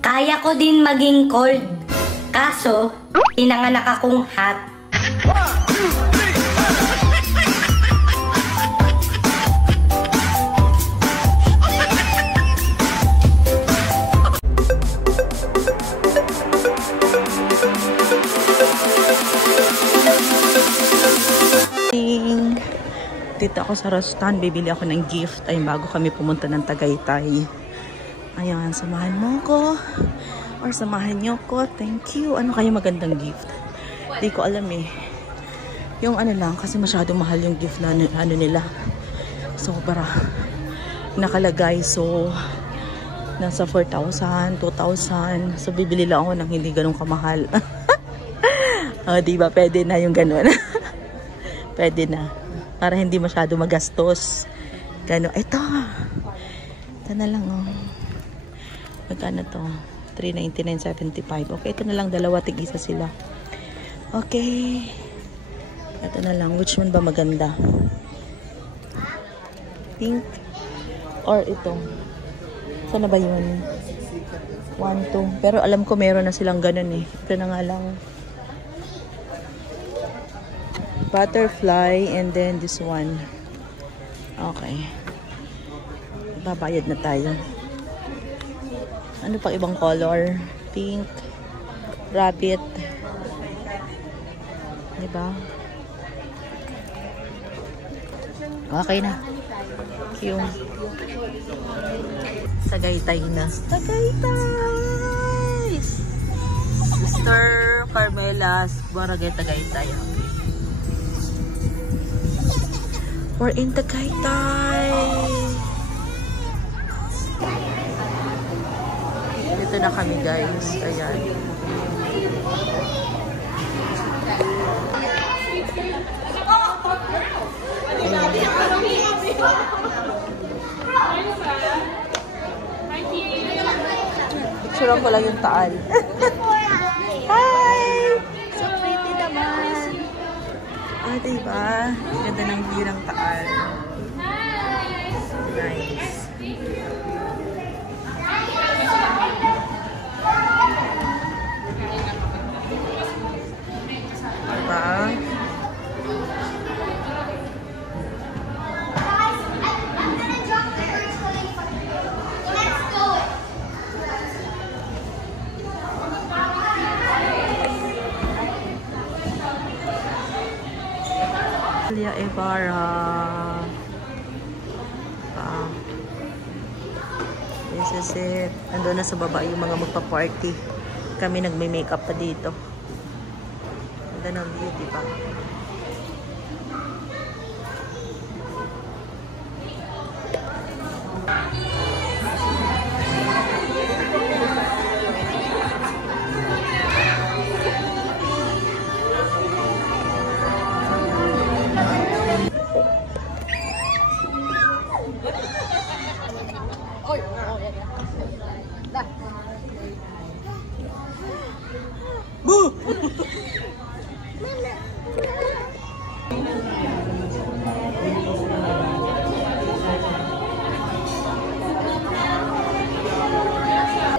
Kaya ko din maging cold. Kaso, pinanganak akong hot. Dito ako sa Rostan, bibili ako ng gift ay bago kami pumunta ng Tagaytay. Ayan, samahan mo ko or samahan niyo ko. Thank you. Ano kaya magandang gift? Di ko alam eh. Yung ano lang, kasi masyado mahal yung gift na ano nila. So, para nakalagay. So, nasa 4,000, 2,000. So, bibili lang ako ng hindi ganun kamahal. Diba? Pwede na yung ganun. Pwede na. Para hindi masyado magastos. Gano'n. Ito na lang, oh. Magkano to? 399.75. Okay, ito na lang. Dalawa, tig-isa sila. Okay. Ito na lang. Which one ba maganda? Pink? Or ito? Saan na ba yun? 1, 2. Pero alam ko meron na silang ganun eh. Ito na nga lang. Butterfly and then this one. Okay. Babayad na tayo. Ano pang ibang color? Pink, rabbit. Diba? Okay na. Cute. Tagaytay na. Tagaytay! Sister Carmela's Barangay Tagaytay. We're in Tagaytay. Dito na kami, guys. Ayan. Picturean ko lang yung taal. Hi! So pretty naman. Diba? Ganda ng birang taal. Nice. Diba? Lia Ibarra. This is it. Ando na sa baba yung mga magpa-party. Kami nagme-makeup pa dito. Ganda ng beauty pa.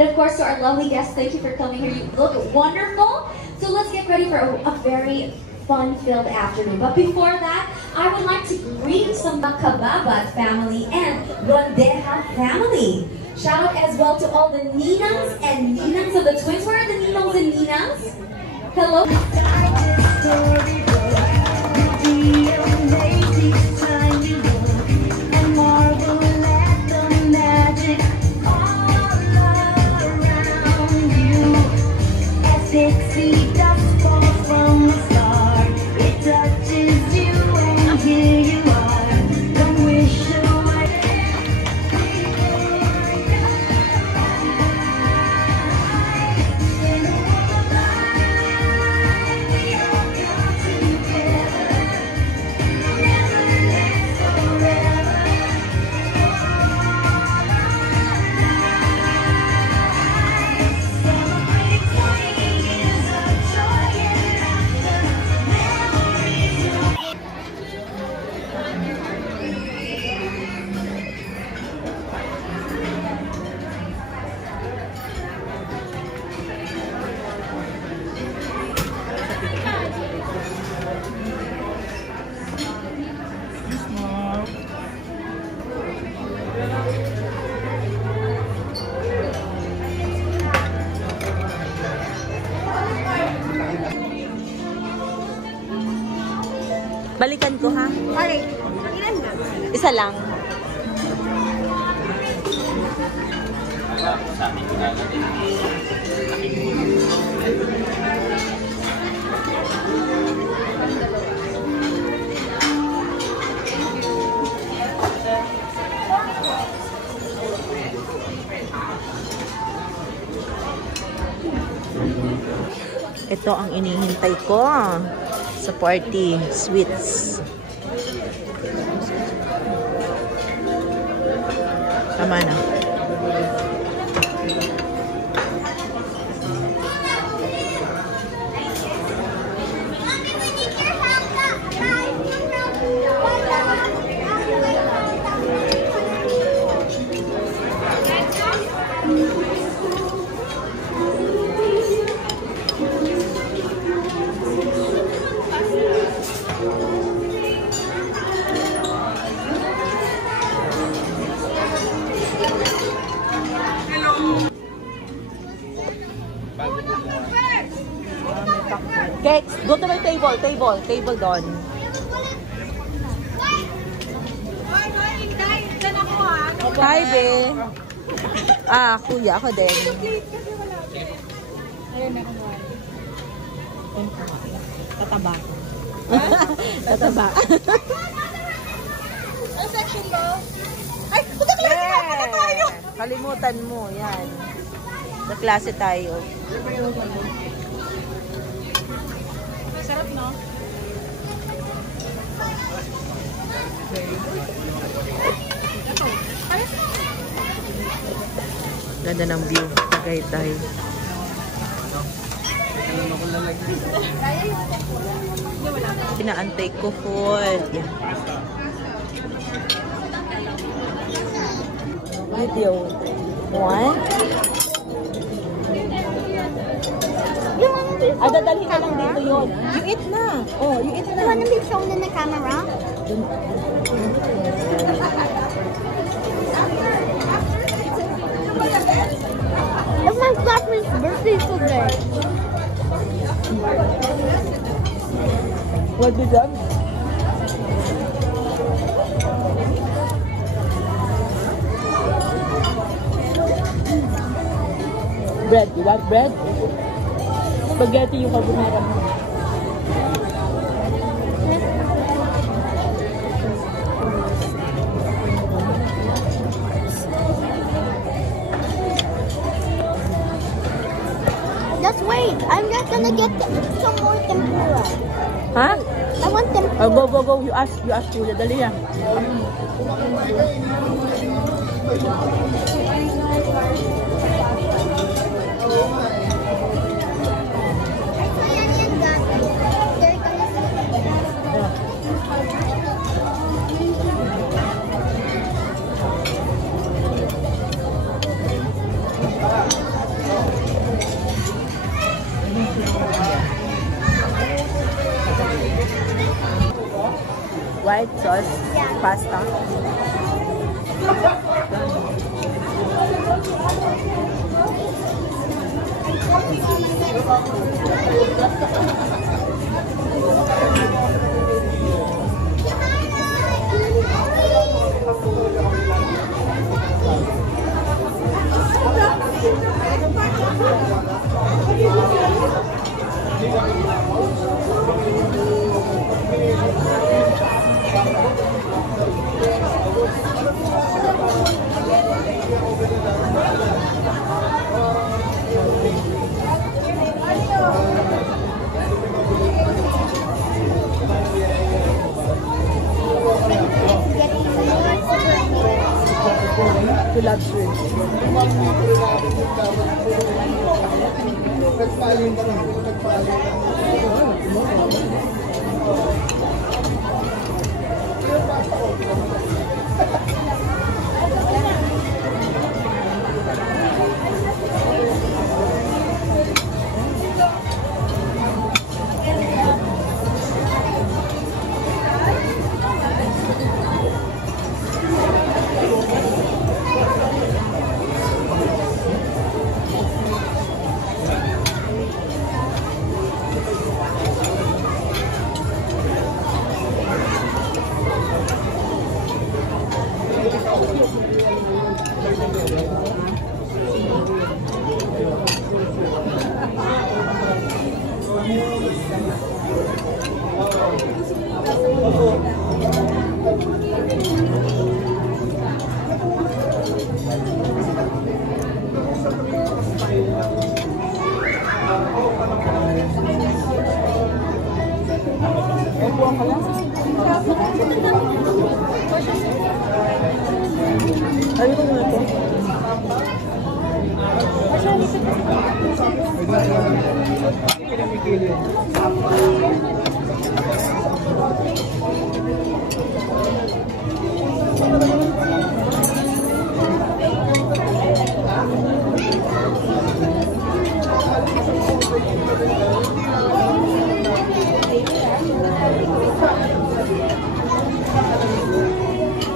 And of course, to our lovely guests, thank you for coming here. You look wonderful. So let's get ready for a very fun-filled afternoon. But before that, I would like to greet some Kababat family and Rondeja family. Shout out as well to all the Ninangs and Ninangs of the twins. Where are the Ninangs and Ninangs? Hello. Balikan ko, ha? Alright. Ilan na? Isa lang. Ito ang inihintay ko sa party, sweets. Tama na. Okay, go to my table doon. Hi, be. Kuya, ako din. Tataba. Tataba. Ang section mo? Ay, tayo! Kalimutan mo, yan. Sa klase tayo. Sarap, no? Ganda ng view. Tagaytay. Pinaantay ko food. Video. One. Dadalhin ka lang dito yun. You eat na. Oh, you eat na. You wanna be shown in the camera? It's my classmate's birthday today. What did that? Bread. You want bread? Spaghetti yung carbonara mo. Just wait. I'm just gonna get some more tempura. Ha? I want tempura. Go. You ask Kuya. Dali yan. White sauce, pasta. To love shrimp.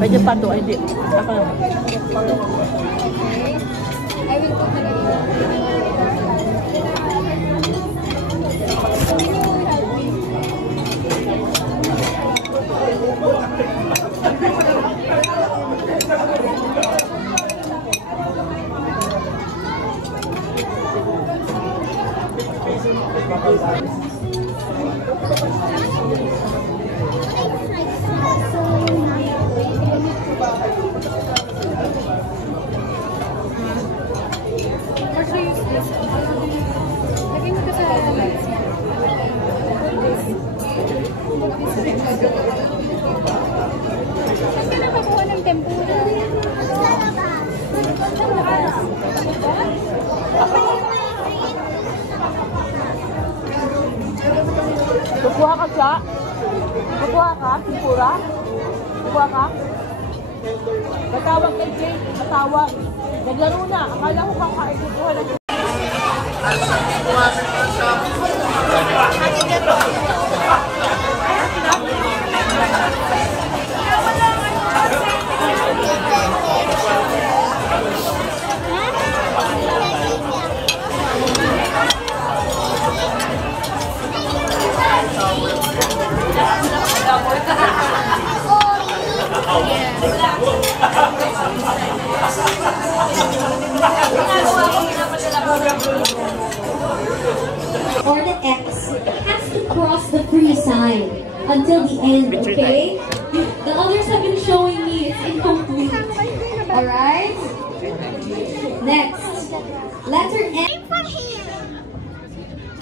Pwede pa to, hindi. Ako lang. Saan ka nakakuha ng tempura? Sa labas. Kukuha ka siya? Kukuha ka? Tempura? Kukuha ka? Matawag kay Jay. Matawag. Naglaro na. Akala ko kakain. Kukuha na siya. Or the X has to cross the free sign until the end, okay? The others have been showing me it's incomplete. Alright? Next. Letter N.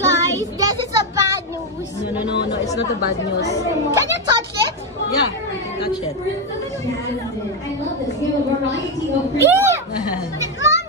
Guys, this is a bad news. No. It's not a bad news. Can you touch it? Yeah, touch it. I love this. We have a variety of Mom,